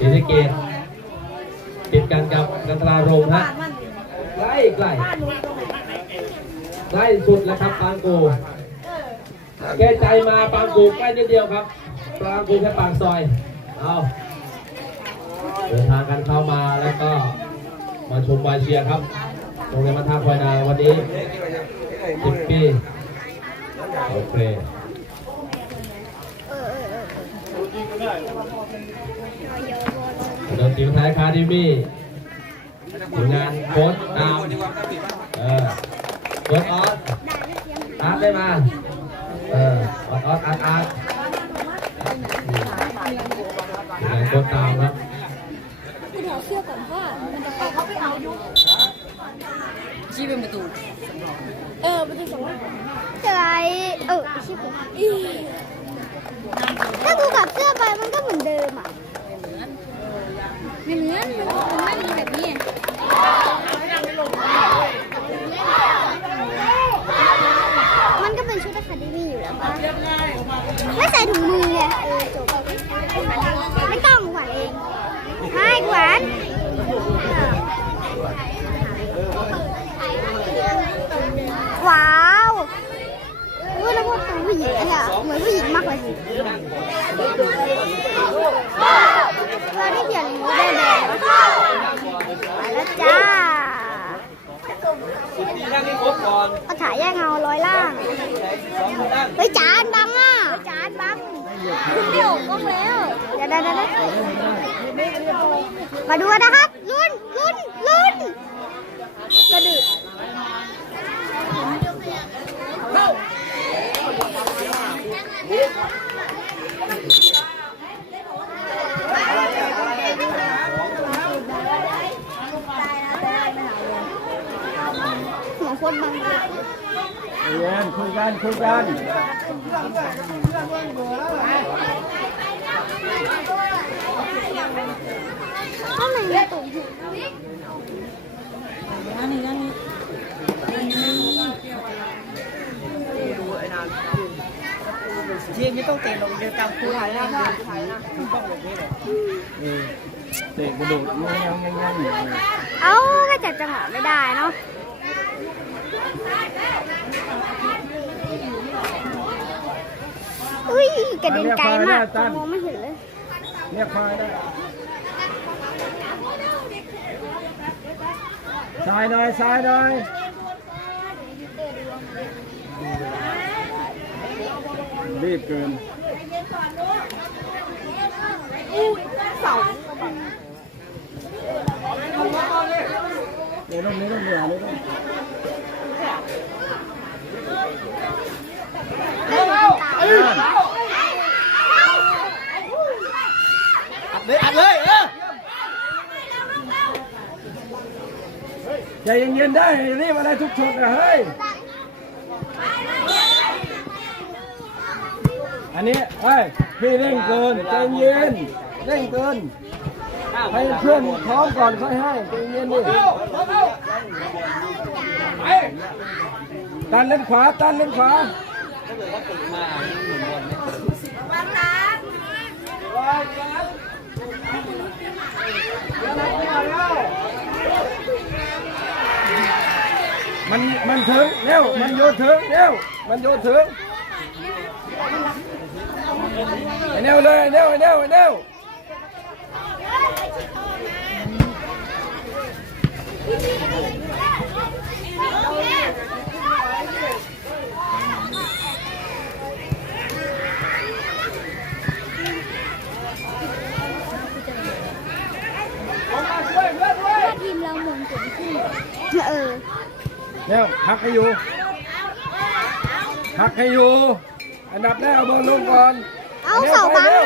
ศรีสะเกดติดกันกับกันทราโรมฮะใกล้ใกล้ใกล้สุดแล้วครับปางกูแก้ใจมาปางกูใกล้นิดเดียวครับปางกูแค่ปากซอยเอาเดินทางกันเข้ามาแล้วก็มาชมวายเชียร์ครับโรงเรียนมัธยมพลอยนาวันนี้สิบปีโอเคเดินทีมไทยคาเดิมี่ผลงานโค้ดตามเออโค้ดออสอาร์ตได้มาเออออสออสอาร์ตอาร์ตทีมงานโค้ชตามครับ คุณถอดเสื้อก่อนว่ามันจะไปเขาไปเอายุชี้เป็นประตู เออประตูสองจะไรเออชี้ผมถ้ากูกับเสื้อไปมันก็เหมือนเดิมอะไม่เหมือนมันไม่มีแบบนี้มันก็เป็นชุดอะคาเดมี่อยู่แล้วป่ะไม่ใส่ถุงมือไง เออจบไม่ต้องขวัญเองให้ขวัญว้าวอุ้ยแล้วพวกตัวผู้หญิงเนี่ยเหมือนผู้หญิงมากเลยเราได้เขียนอย่างนี้ได้แดงไปแล้วจ้าเอาถ่ายแยกเงาร้อยล่าง เฮ้ยจานบังอะจานบัง คุณเดี่ยวก็แล้วเดี๋ยวเดี๋ยวเดี๋ยวมาดูนะครับ ลุ้นลุ้นลุ้นกระดึกหัวโคตรบัง เลยเย็นคุยกันคุยกันข้างในมีตุ่มอยู่ทีมไม่ต้องเตะลงเดียวกันคู่ถ่ายหน้าถ่ายถ่ายหน้าต้องแบบนี้เลยเออเตะกระโดดงงงงงงเอ้าก็จัดจังหวะไม่ได้เนาะ อุ้ยกระเด็นไกลมากมองไม่เห็นเลยเรียกควายได้ซ้ายหน่อยซ้ายหน่อยรีบเกินเดี๋ยวต้องนี้ต้องเดี๋ยวนี้ต้อง เลยอัดเลยเออใจเย็นๆได้รีบอะไรทุกชุดนะเฮ้ย อันนี้เฮ้ยพี่เร่งเกินใจเย็นเร่งเกินให้เพื่อนพร้อมก่อนค่อยให้ใจเย็นดิตันเล่นขวาตันเล่นขวา มันมันถึงเร็วมันโยนถึงเร็วมันโยนถึงไอ้เร็วเลยไอ้เร็วไอ้เร็วไอ้เร็ว ทีมเราหมุนเก่งขึ้นเออ เร็วพักให้อยู่พักให้อยู่ อันดับแรกเอาบอลลงก่อนเอาเสาบังอะ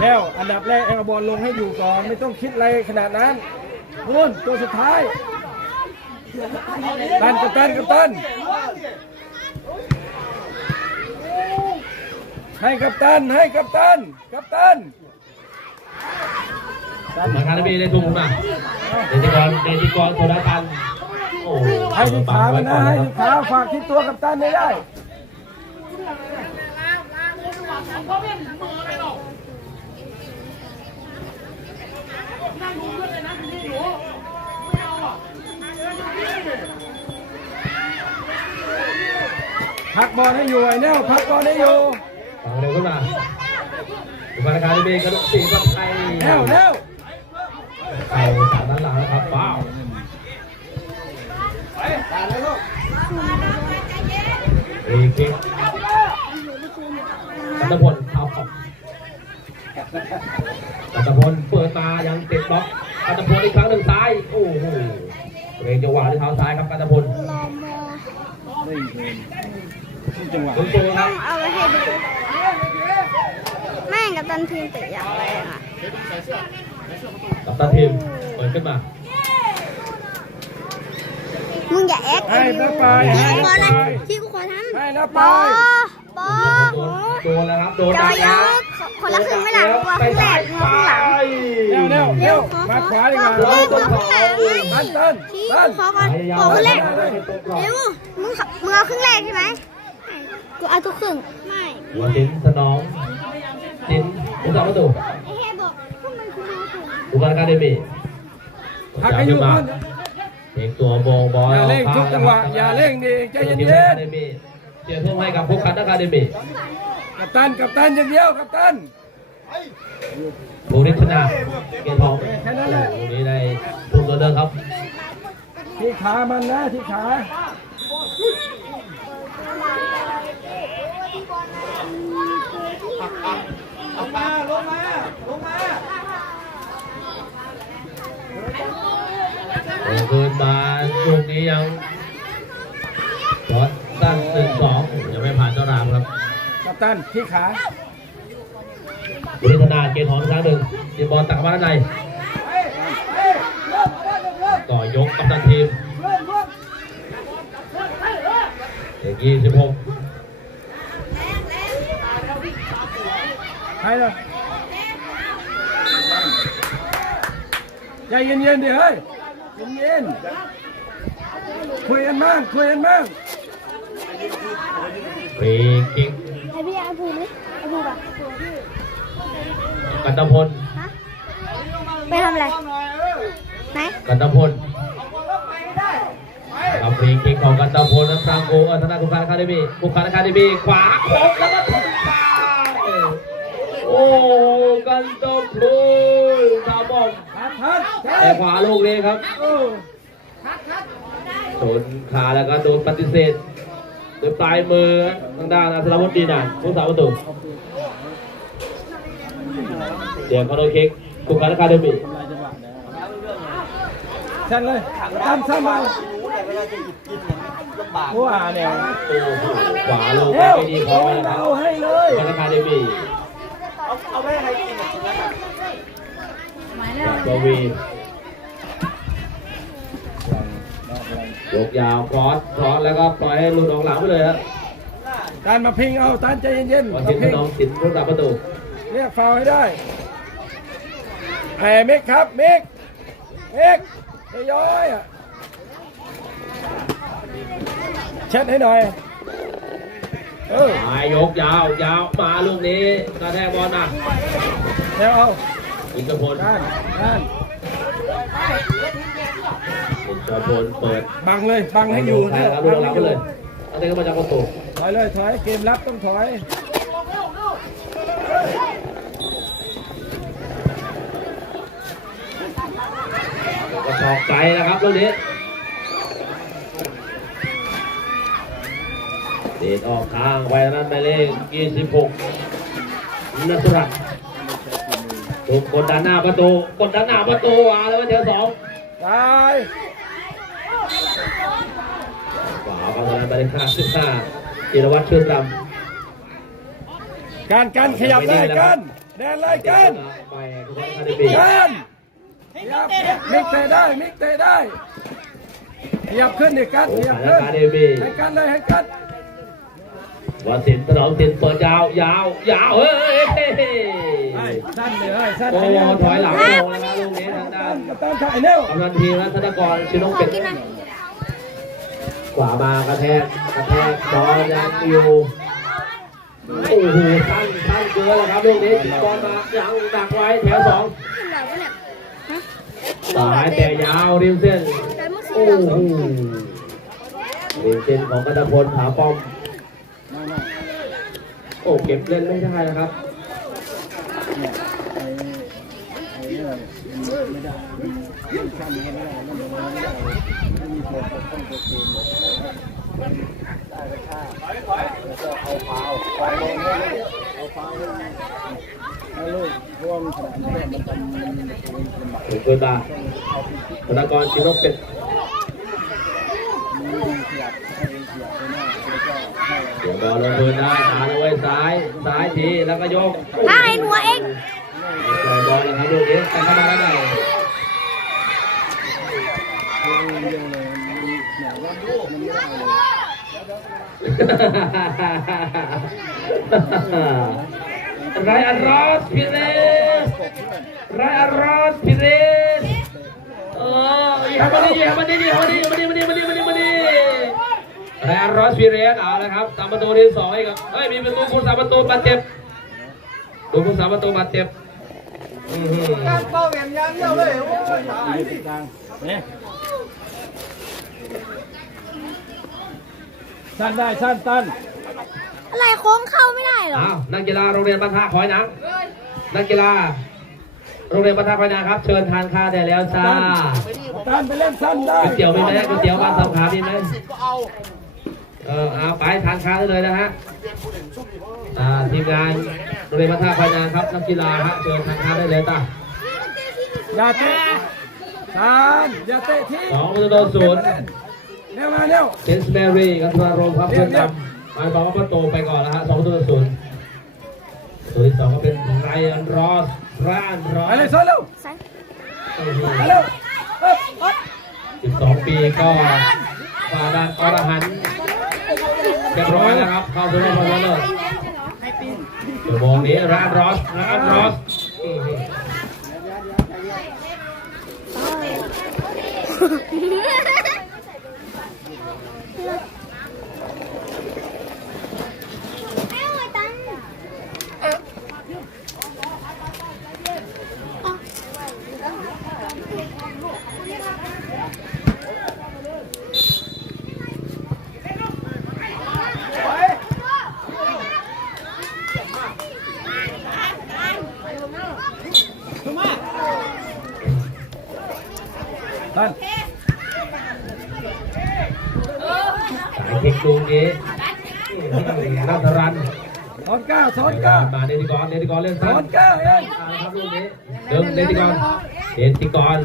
เร็วอันดับแรกเอาบอลลงให้อยู่ก่อน ไม่ต้องคิดอะไรขนาดนั้นนู่นตัวสุดท้ายตันกับตันกับตัน ให้กับตัน ให้กับตัน กับตันมาคาราบีได้ทุ่มมาเดนิกรเดนิกรโทรกันโอ้โหให้ที่ขามันนะให้ที่ขาฝากที่ตัวกับตันไม่ได้พักบอลให้อยู่ไอ้แนวพักบอลให้อยู่ ฟังเร็วขึ้นมาอุปการีเบกระโดดสีกับไทยแนวแนวไทยสามด้านหลังนะครับว้าวเอเกมกัตพลทับครับกัตพลเปิดมายังติดบล็อกกัตพลอีกครั้งหนึ่งซ้าย โอ้โหเรงจังหวะด้วยเท้าซ้ายครับกัตพล รอมอไม่เกินจังหวะตุ้งตูคต้รัอบงเอาไว้ให้ดูแม่งกับตันทีมเตะอย่างแรงอะกับตันทีมเปิดขึ้นมามึงอย่าแอคให้นะไปที่ให้กูขอนะนะไปที่กูขอทำให้นะปไปอปอโดนโดนแล้วครับโดนจดัอกยแล้วกคนละครึ่งไม่หลังกว่าครึ่งแรกกว่าครึ่งหลังเร็วเร็วเร็วมาขวาดีกว่าเร็วกว่าครึ่งหลังตันตันที่ตันกูขอก่อนขอครึ่งแรกเร็วมึงขับมึงเอาครึ่งแรกใช่ไหม กูเอาทุกครึ่งไม่หัวสินสนองสินผู้สาประตูไอ้เฮบอกทำไมกูเอาถึงอุปการีเบพักให้อยู่มามันเพลงตัวโบงบอลอย่าเร่งทุกจังหวะอย่าเร่งดิใจเย็เย็นนๆเสียเพิ่มให้กับพวกคันอะคาเดมี่ๆกับตันกับตันอย่างเดียวกับตันภูริชนาเกณฑ์ทองแค่นั้นแหละโอ้โหนี่ได้ทุ่มตัวเดิมครับที่ขามันนะที่ขา คืนมาช่วงนี้ยังบอลตั้งหนึ่งสองยังไม่ผ่านเจ้ารามครับกับตันที่ขาภูริชนาเกณฑ์ทองครั้งหนึ่งเดียบอลตักมาด้านในต่อยกกับตันทีมเด็กยี่สิบหกใครล่ะใจเย็นๆดิเฮ้ย เย็นๆคุยกันบ้างคุยกันบ้างฟรีคิกไอพี่ไอภูมิไอภูมิอะกันตพลฮะไปทำอะไรไหนกันตพลกับฟรีคิกของกันตพลนั้นทางโอ้ธนาคุกการคาเดมี่คุกการคาเดมี่ขวาโคกแล้วก็ถึงตาโอ้กันตพลทาบอม ทัดทัดทั แต่ดขวาลูกนี้ครับโอ้โดนขาแล้วก็โดนปฏิเสธโดยปลายมือทางด้านอัศรวุฒิดีนานผู้สาประตูเสียงคอนโดเค้กคุกการคาเดมี่แซงเลยตั้มซ้ำมาหัวเนี่ยโอ้โหขวาลูกเร็วไม่ดีพอเอานะครับเอาให้เลยธนาคารเดมี บวียกยาวครอสครอสแล้วก็ปล่อยให้หลุดออกหลังไปเลยครับตันมาพิงเอาตันใจเย็นๆวันมาทินพิงน้องสินผู้สับประตูเรียกฟาวให้ได้ไอ้มิกครับมิกมิกไอ้ย้อยอะเช็ดให้หน่อยเออหายยกยาวยาวมาลูกนี้กระแทกบอลมาแล้วเอา อินทรพลด้านด้านอินทรพลเปิดบังเลยบังให้อยู่ใช่นะครับหลุดออกหลังไปเลยเอาเตะเข้ามาจากประตูถอยเลยถอยเกมรับต้องถอยกระชอกไกลนะครับลูกนี้เดดออกทางไปนั้นไปเลข26นัทรัตน์ ถูกกดดันหน้าประตูกดดันหน้าประตูอะแล้วเจอสองตายขวาเข้ามาไปเลข55จิรวัตรชื่นรำการกันขยับได้กันแดนไล่กันไปคุณคาเดมีกันขยับมิกเตะได้มิกเตะได้ขยับขึ้นดิกันโอ้ขยับสารขึ้นคาเดมีให้กันเลยให้กันวันสินถนอมสินเปิดยาวยาวยาวเฮ้ยให้ สั้นเลยให้สั้นโอ้ให้เร็วถอยหลังลงแล้วนะลูกนี้ทางด้านกับตามถ่ายเร็วกำนันทีมรัตนกรชินงเป็ดกินนะขวามากระแทกกระแทกบอลยังอยู่โอ้โหสั้นสั้นเกินแล้วครับลูกนี้บอลมายังดักไว้แถวสองขึ้นเหรอวะเนี่ยฮะสายแต่ยาวริมเส้นแต่เมื่อโอ้กี้เราโหริมเส้นของกัตพลขาป้อมไม่ไม่โอ้เก็บเล่นไม่ได้นะครับ เนี่ยไอ้ไอ้เนี่ย ไม่ได้มันข้ามไม่ได้มันไม่ได้ไม่มีส่วนปกป้องตัวเองได้ไปฆ่าแล้วก็เอาฟาวฟาวลงเอาฟาวลงให้ลูกร่วมสนามเนี่ยมันทำมันลำบากถึงเกินตาธนากรจินกเป็ดเสียบให้เสียบไปหน้าแล้วก็ให้เดี๋ยวบอลลงพื้นได้หาเอาไว้ซ้าย ซ้ายทีแล้วก็โยกถ้าไอ้หัวเอง บอลนะครับลูกนี้แต่เข้ามาแล้วได้เรื่องเดียวเลยมันเนี่ยว่ามันไม่ได้เลยรอันรอสพิเรสไรอันรอสพิเรสเอออย่ามาดิอย่ามาดิอย่ามาดิอย่ามาดิมาดิมาดิมาดิมาดิไรอันรอสพิเรสเอาละครับตามประตูที่สองให้กับเฮ้ยมีประตูผู้สามประตูบาดเจ็บดูผู้สามประตูบาดเจ็บ อือหือเป้าอย่างยังเดียวเลยโอ้ยยืดติดกลางเนี่ยสั้นได้สั้นสั้นอะไรโค้งเข้าไม่ได้เหรออ้าวนักกีฬาโรงเรียนบ้านท่าคอยหนังนักกีฬาโรงเรียนบ้านท่าคอยหนังครับ เชิญทานข้าวได้แล้วจ้าสั้นไปเล่นสั้นได้ก๋วยเตี๋ยวมีไหมก๋วยเตี๋ยวบ้านสองขามีไหม เออเอาไปทานข้าวได้เลยนะฮะอ่าทีมงานโรงเรียนบ้านท่าคอยหนังครับนักกีฬาฮะเชิญทานข้าวได้เลยจ้าอย่าเตะสั้นอย่าเตะที่สองประตูต่อศูนย์เร็วมาเร็วเซนส์แมรี่กับทารโรมครับเพื่อนนำหมายความว่าประตูไปก่อนแล้วฮะสองประตูต่อศูนย์ตัวที่สองก็เป็นไรอันรอสรานรอไปเลยสซ้อนเร็วใส่ไปเร็วเอ้ย12ปีก็ฝ่าด่านอรหันต์ เรียบร้อยนะครับ เข้าไปเรอบรองชนะเลิศชั่วโมงนี้ร้านรอสร้านรอสเอ้าไอ้ตัน สั้น สายเทคลูกนี้อื้อหือนัทรัน สอน ก้าวสอนก้าวมาเดติกรเดติกรเล่นสสั้อนนก้าวเองเอาละครับลูกนี้เดิมเดติกรเดติกร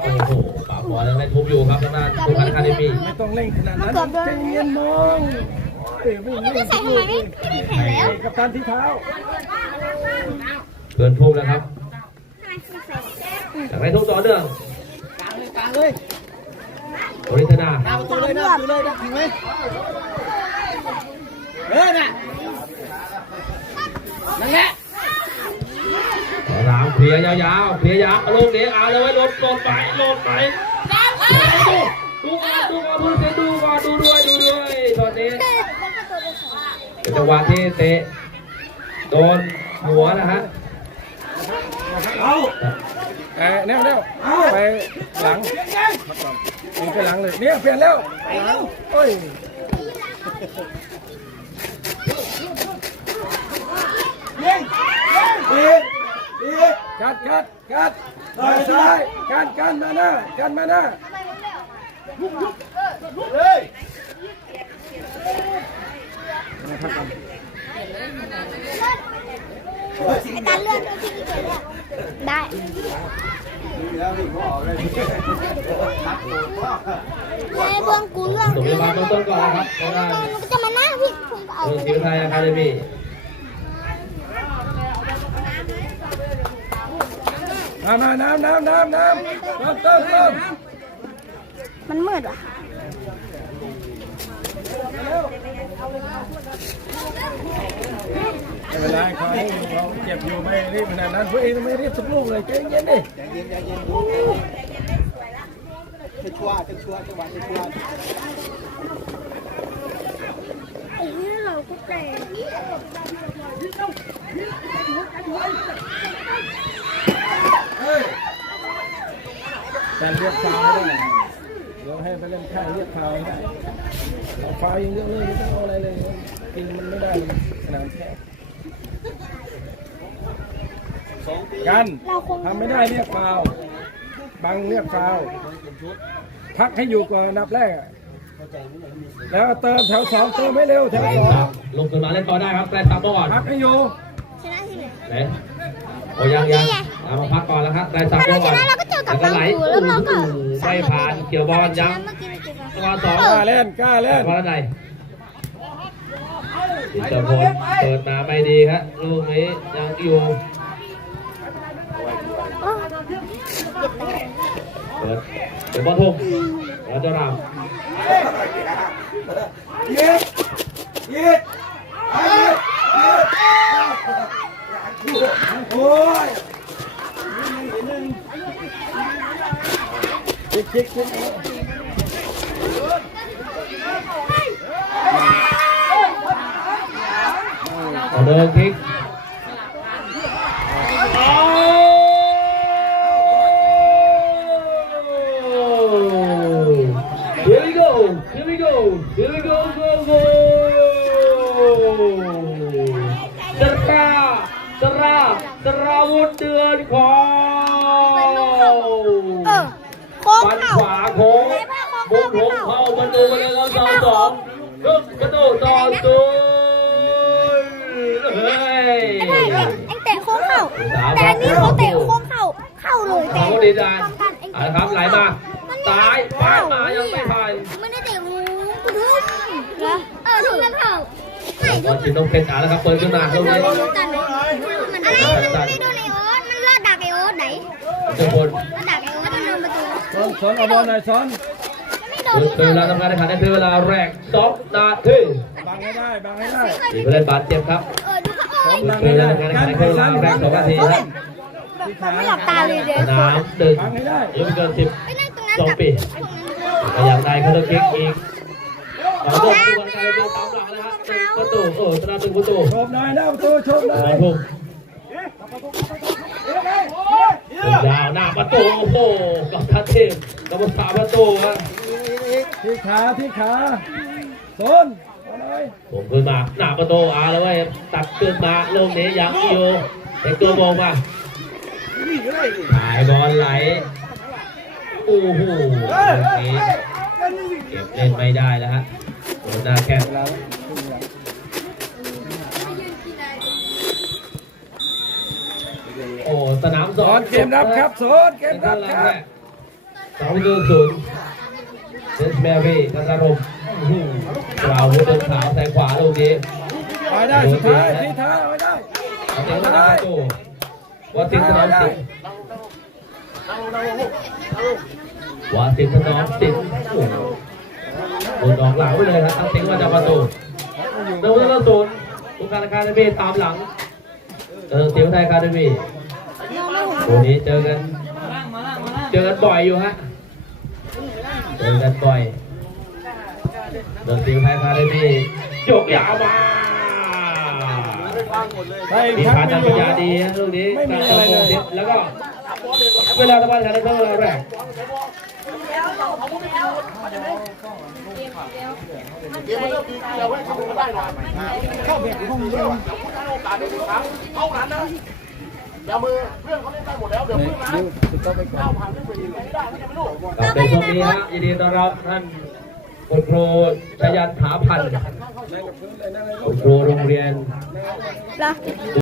โอ้โหปากบอลยังได้ทุบอยู่ครับทางด้านทุกคาเดมี่ไม่ต้องเล่นขนาดนั้นใจเย็นมองเอ้ยวิ่งจะเล่นใส่ทำไมไม่ไม่มีแขนแล้วกับการที่เท้าเกินทุบแล้วครับทำไมไม่ใส่จากไรทุบต่อเนื่องกลางเลยโอริธนาหน้าประตูเลยหน้าประตูเลยนะถึงไหมเออน่ะ นั่นแหละรามเคลียร์ยาวๆเคลียร์ยาวลูกนี้เอาเลยไว้หลบหลบไปหลบไปดูดูก่อนดูก่อนดูเสียดูก่อนดูด้วยดูด้วยตอนนี้เป็นจังหวะที่เตะโดนหัวนะฮะเอาเอ้ยแนวแนวไปหลังยิงไปหลังเลยเนี่ยเปลี่ยนแล้วหลังโอ้ย ยิงยิงยิงกัดกัดกัดซ้ายซ้ายกันกันมาหน้ากันมาหน้าไอ้ตันเลือดที่นี่เลยได้ไอ้เบื้องกูเรื่องส่งเรียบร้อยต้นๆก่อนนะครับเพราะว่ามันก็จะมาหน้าพี่ผมก็เอาเมืองศรีวิทัยอะคาเดมี่ น้ำน้ำน้ำน้ำน้ำน้ำน้ำเติมเติมมันมืดอะไม่เป็นไรเขาเขาเจ็บอยู่ไม่รีบขนาดนั้นพวกเอไม่รีบสักลูกเลยใจเย็นดิใจเย็นใจเย็นจะชัวจะชัวจะวานจะชัวไอ้เนี่ยเราก็แต่ เรียกฟาวไม่ได้เดี๋ยวให้ไปเล่นค่ายเรียกฟาวไม่ได้าฟาวอย่งเดียวเลยไม่ต้องเอาอะไรเลยกินมันไม่ได้สนามแคบกันทำไม่ได้เรียกฟาวบังเรียกฟาวพักให้อยู่ก่อนอันดับแรกแล้วเติมแถวสองเติมไม่เร็วแถวสองลงขึ้นมาเล่นต่อได้ครับไกลสับก่อนพักให้อยู่ชนะที่ไหนโอ้ยังยังมาพักก่อนแล้วครับไกลสับก่อนชนะเรา ก็เจอกับแล้วก็บางไหลปูแล้วเราก็ไม่ผ่านเกี่ยวบอลยังเมื่อกี้เราเจอกับจังหวะสองกล้าเล่นกล้าเล่นพอแล้วไหนจิตรพลเปิดมาไม่ดีครับลูกนี้ยังอยู่โอ้เปิดเดี๋ยวบอลทุ่มแล้วจะรำยิดยิดโอ้ยคิกคิกคิกเอา เดินคิกเอา Here we go Here we go Here we go go go สราสราสราวุธเดือนของ เออโค้ง ฟัน เข่า ขวาโค้งบุกโค้งเข้าประตูไปเลยครับสองสองลูกประตูต่อศูนย์เฮ้ย ไอ้ไพ่เอ็งเอ็งเตะโค้งเข่า แต่อันนี้เขาเตะโค้งเข่า เข้าเลยแต่ เขาดีใจ เอาละครับไหลมาตายฟาดมายังไม่ผ่านไม่ได้เตะงูกระดุมเหรอเออทุกนั้นเข่าไหนบทุอกลจิตต้องเป็นอาแล้วครับเปิดขึ้นมาตรงนี้กันไหนมันอะไรมันไม่โดนไอโอ๊ตมันลอดดักไอโอ๊ตไหนทุกคนมันดักไอโอ๊ตมันโดนประตูสอนสอนเอาบอลหน่อยสอนไม่โดหนยุดเป็นเวลาทำการแข่งขันในเวลาแรกสองนาทีบังให้ได้บังให้ได้มีผู้เล่นบาดเจ็บครับเออดูเขาเอ้ยหยุดเป็นเวลาทำการแข่งขันในเวลาแรกสองนาทีครับ แบบไม่หลับตาเลยเดี๋ยวสนามดึงบังให้ได้ยังไม่เกินสิบไปนั่งตรงนั้นสองกับปีพวกนั้นก็ยังได้เขาต้องคิกอีกเอาลูกตัวอะไรดูตามหลังเลยครับประตูเออชนะตึงประตูชมหน่อยหน้าประตูชมหน่อสอยงทุ่มยาวหน้าประตูโอ้โหกับทัดเทพกับสาประตูครับที่ขาที่ขาสนเอาหน่อยผมขึ้นมาหน้าประตูอาแล้วเว้ยตัดขึ้นมาลูกนี้ยังอยู่แต่ตัวมองมา ถ่ายบอลไหล โอ้โหลูกนี้เก็บเล่นไม่ได้แล้วฮะโดนหน้าแข้งเวลาขึ้นหลังโอ้สนามสสออนนเกมรับครับสอนเกมรับครับสองศูนย์ศูนย์เซนส์แมรี่กันตารมกล่าววุ้นขาวใส่ขวาลูกนี้ไปได้สุดท้ายที่ท้าเอาไว้ได้ เอาเต็มมาประตู วัดสินสนองสินวัดสินสนองสินโอ้โหโดนดอกหลังไปเลยครับทั้งสิงมาจากประตูเริ่มต้นศูนย์ทุกการอาคาเดมีตามหลัง เออเสียวไทยอาคาเดมี่ตัวนี้เจอกัน เจอกันบ่อยอยู่ฮะ เจอกันบ่อยเดินสิวไทยอาคาเดมี่ยกยาวมา ไปมีพัการกทำไม่ปัญอยู่ญาดีนะลูกนี้ไม่มีการอะไรทำเลโมยงทิศแล้วก็เวลาทำการแข่งขันในเวลาแรกเข้าเบรกห้องเดียวอย่ามือเพื่อนเขาเล่นได้หมดแล้วเดี๋ยวนี่ดูติดต่อไปก่อนผ่านไม่เป็นไม่ได้ไม่ได้ไม่รู้กับในช่วงนี้ฮะยินดีต้อนรับท่าน คุณครูชยันถาพันธ์ในกับพื้นเลยนั่งเลยคุณครูโรงเรียนเหรอ